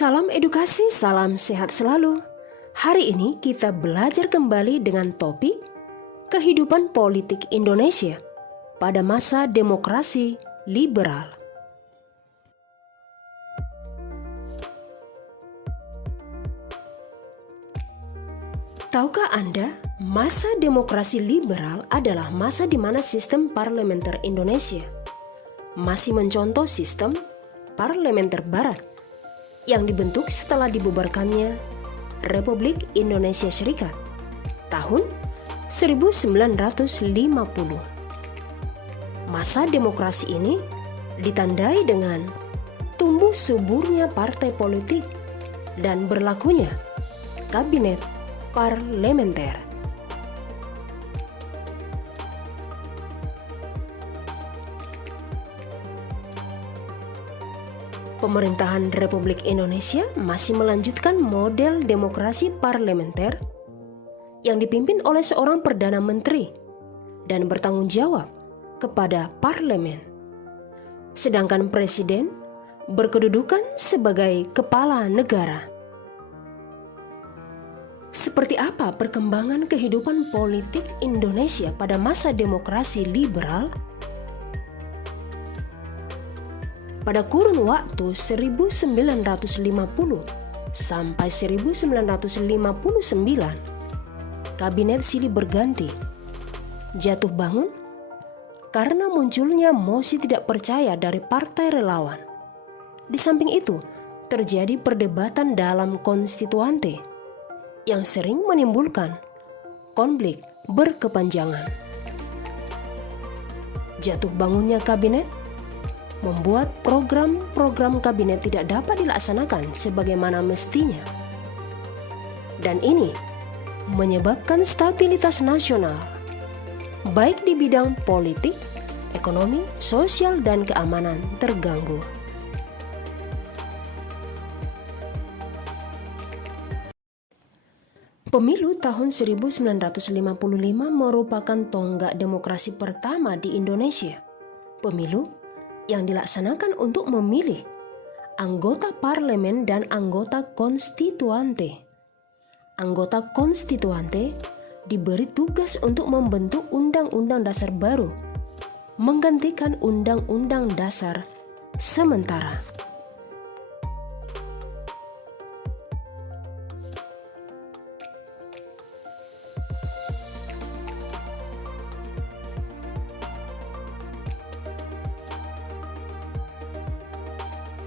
Salam edukasi, salam sehat selalu. Hari ini kita belajar kembali dengan topik kehidupan politik Indonesia pada masa demokrasi liberal. Tahukah Anda, masa demokrasi liberal adalah masa di mana sistem parlementer Indonesia masih mencontoh sistem parlementer Barat yang dibentuk setelah dibubarkannya Republik Indonesia Serikat tahun 1950. Masa demokrasi ini ditandai dengan tumbuh suburnya partai politik dan berlakunya kabinet parlementer. Pemerintahan Republik Indonesia masih melanjutkan model demokrasi parlementer yang dipimpin oleh seorang Perdana Menteri dan bertanggung jawab kepada parlemen. Sedangkan Presiden berkedudukan sebagai kepala negara. Seperti apa perkembangan kehidupan politik Indonesia pada masa demokrasi liberal? Pada kurun waktu 1950 sampai 1959, kabinet silih berganti, jatuh bangun karena munculnya mosi tidak percaya dari partai relawan. Di samping itu, terjadi perdebatan dalam konstituante yang sering menimbulkan konflik berkepanjangan. Jatuh bangunnya kabinet membuat program-program kabinet tidak dapat dilaksanakan sebagaimana mestinya. Dan ini menyebabkan stabilitas nasional, baik di bidang politik, ekonomi, sosial, dan keamanan terganggu. Pemilu tahun 1955 merupakan tonggak demokrasi pertama di Indonesia. Pemilu yang dilaksanakan untuk memilih anggota parlemen dan anggota konstituante. Anggota konstituante diberi tugas untuk membentuk Undang-Undang Dasar baru, menggantikan Undang-Undang Dasar sementara.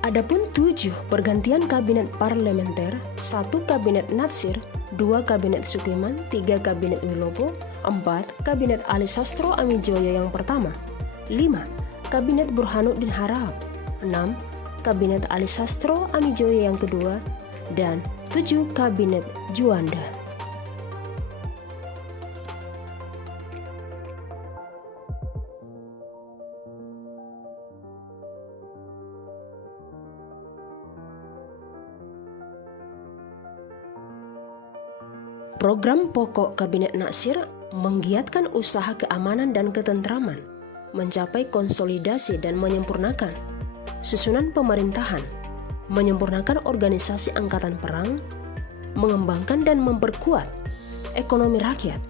Adapun 7 pergantian kabinet parlementer, 1 kabinet Natsir, 2 kabinet Sukiman, 3 kabinet Wilopo, 4 kabinet Ali Sastro Amijoyo yang pertama, 5 kabinet Burhanuddin Harahap, 6 kabinet Ali Sastro Amijoyo yang kedua, dan 7 kabinet Juanda. Program pokok Kabinet Natsir menggiatkan usaha keamanan dan ketentraman, mencapai konsolidasi dan menyempurnakan susunan pemerintahan, menyempurnakan organisasi angkatan perang, mengembangkan dan memperkuat ekonomi rakyat,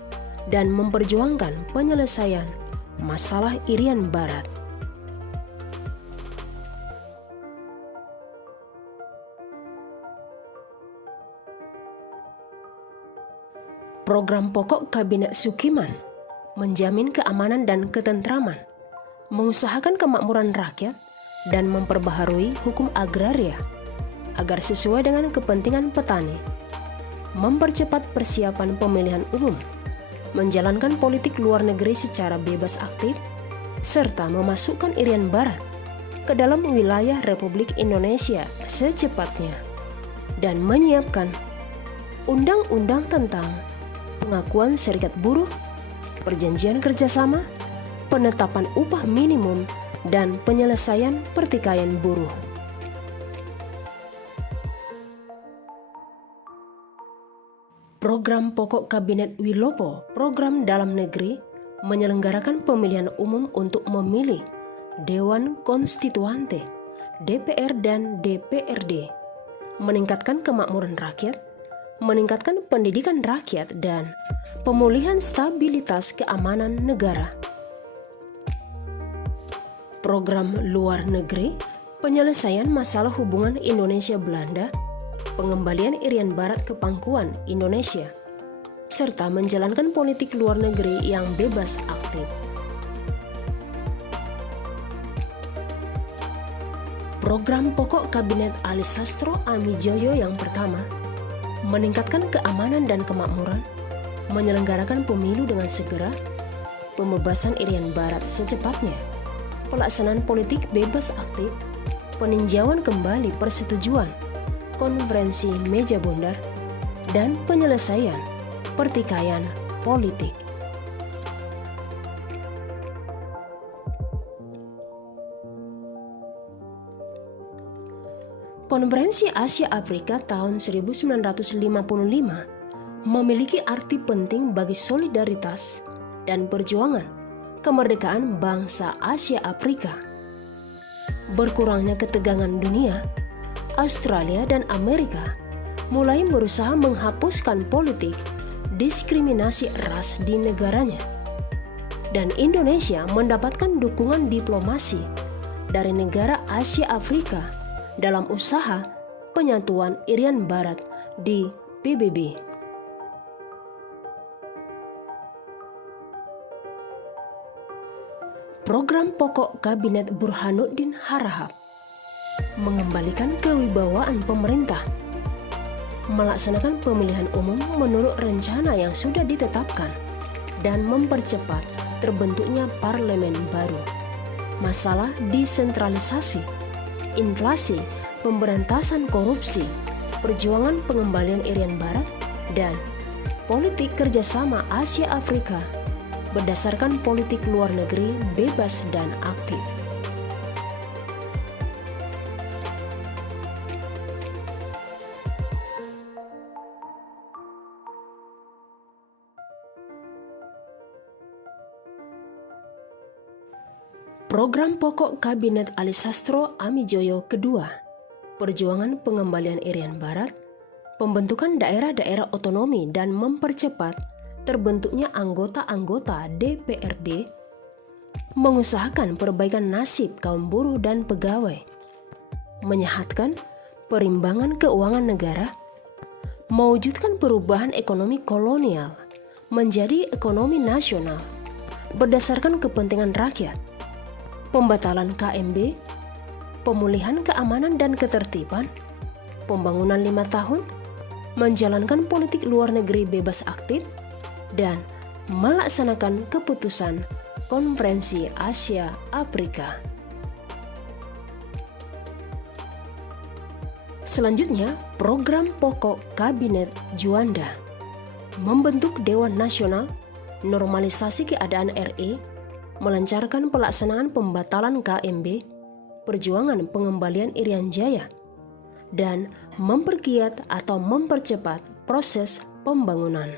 dan memperjuangkan penyelesaian masalah Irian Barat. Program pokok Kabinet Sukiman menjamin keamanan dan ketentraman, mengusahakan kemakmuran rakyat, dan memperbaharui hukum agraria agar sesuai dengan kepentingan petani, mempercepat persiapan pemilihan umum, menjalankan politik luar negeri secara bebas aktif, serta memasukkan Irian Barat ke dalam wilayah Republik Indonesia secepatnya, dan menyiapkan undang-undang tentang pengakuan serikat buruh, perjanjian kerjasama, penetapan upah minimum, dan penyelesaian pertikaian buruh. Program pokok Kabinet Wilopo, program dalam negeri, menyelenggarakan pemilihan umum untuk memilih Dewan Konstituante, DPR dan DPRD, meningkatkan kemakmuran rakyat, meningkatkan pendidikan rakyat, dan pemulihan stabilitas keamanan negara. Program luar negeri, penyelesaian masalah hubungan Indonesia-Belanda, pengembalian Irian Barat ke pangkuan Indonesia, serta menjalankan politik luar negeri yang bebas aktif. Program pokok Kabinet Ali Sastro Amijoyo yang pertama, meningkatkan keamanan dan kemakmuran, menyelenggarakan pemilu dengan segera, pembebasan Irian Barat secepatnya, pelaksanaan politik bebas aktif, peninjauan kembali persetujuan, konferensi meja bundar, dan penyelesaian pertikaian politik. Konferensi Asia Afrika tahun 1955 memiliki arti penting bagi solidaritas dan perjuangan kemerdekaan bangsa Asia Afrika. Berkurangnya ketegangan dunia, Australia dan Amerika mulai berusaha menghapuskan politik diskriminasi ras di negaranya, dan Indonesia mendapatkan dukungan diplomasi dari negara Asia Afrika dalam usaha penyatuan Irian Barat di PBB. Program pokok Kabinet Burhanuddin Harahap, mengembalikan kewibawaan pemerintah, melaksanakan pemilihan umum menurut rencana yang sudah ditetapkan, dan mempercepat terbentuknya parlemen baru. Masalah desentralisasi, inflasi, pemberantasan korupsi, perjuangan pengembalian Irian Barat, dan politik kerjasama Asia Afrika berdasarkan politik luar negeri bebas dan aktif. Program pokok Kabinet Ali Sastro Amijoyo kedua, perjuangan pengembalian Irian Barat, pembentukan daerah-daerah otonomi dan mempercepat terbentuknya anggota-anggota DPRD, mengusahakan perbaikan nasib kaum buruh dan pegawai, menyehatkan perimbangan keuangan negara, mewujudkan perubahan ekonomi kolonial menjadi ekonomi nasional berdasarkan kepentingan rakyat, pembatalan KMB, pemulihan keamanan dan ketertiban, pembangunan 5 tahun, menjalankan politik luar negeri bebas aktif, dan melaksanakan keputusan Konferensi Asia Afrika. Selanjutnya, program pokok Kabinet Juanda, membentuk Dewan Nasional, normalisasi keadaan RI, melancarkan pelaksanaan pembatalan KMB, perjuangan pengembalian Irian Jaya, dan memperkiat atau mempercepat proses pembangunan.